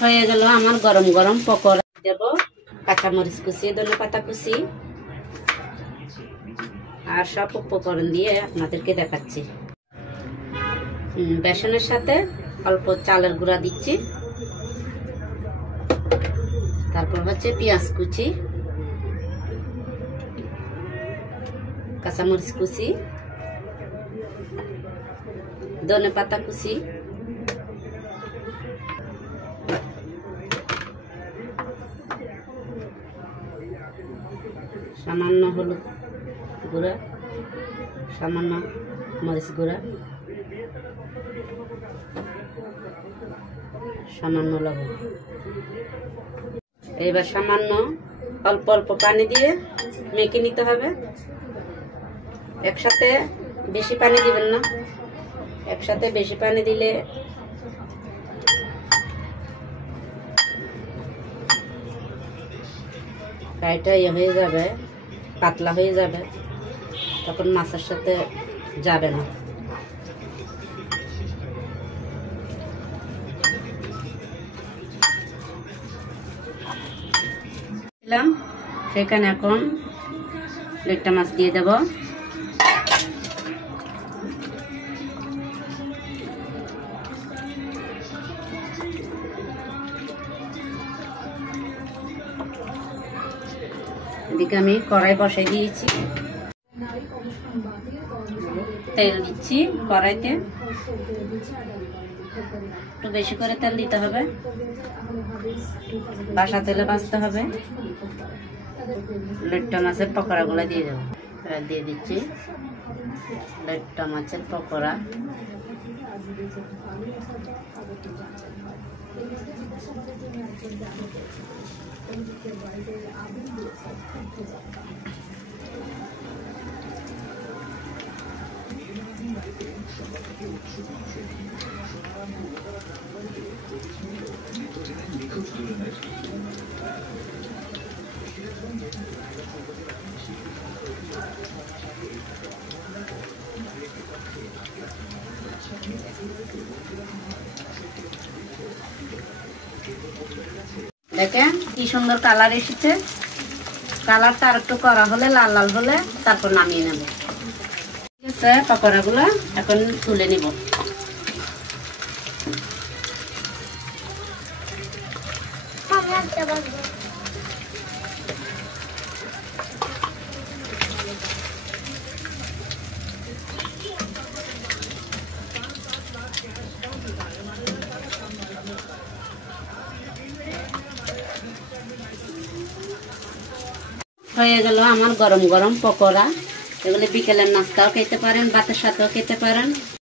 হয়ে গেল আমার গরম গরম পকোড়া। দেব কাঁচামরিচ কুচি, ধনেপাতা কুচি আর সব উপকরণ দিয়ে আপনাদেরকে দেখাচ্ছি। বেসনের সাথে অল্প চালের গুঁড়া দিচ্ছি, তারপর হচ্ছে পেঁয়াজ কুচি, কাঁচামরিচ কুচি, ধনেপাতা কুচি, সামান্য হলুদ গুঁড়া, সামান্য মরিচ গুঁড়া, সামান্য লবণ। এবার সামান্য অল্প অল্প পানি দিয়ে মেখে নিতে হবে। একসাথে বেশি পানি দিবেন না, একসাথে বেশি পানি দিলে ফ্রাইটা হয়ে যাবে, পাতলা হয়ে যাবে, তখন মাছের সাথে যাবে না। সেখানে এখন একটা মাছ দিয়ে দেব। এদিকে আমি কড়াই বসাই দিয়েছি, তেল দিচ্ছি কড়াইতে। একটু বেশি করে তেল দিতে হবে, বাসা তেলে ভাজতে হবে। লেট্টা মাছের পকোড়া গুলো দিয়ে দেবো। দিয়ে দিচ্ছি লেট্টা মাছের পকোড়া। দেখেন কি সুন্দর কালার এসেছে। কালারটা আর একটু করা হলে, লাল লাল হলে তারপর নামিয়ে নেব। ঠিক আছে, পকোড়া গুলো এখন তুলে নিব। হয়ে গেল আমার গরম গরম পকোড়া। এগুলো বিকেলের নাস্তাও খেতে পারেন, ভাতের সাথেও খেতে পারেন।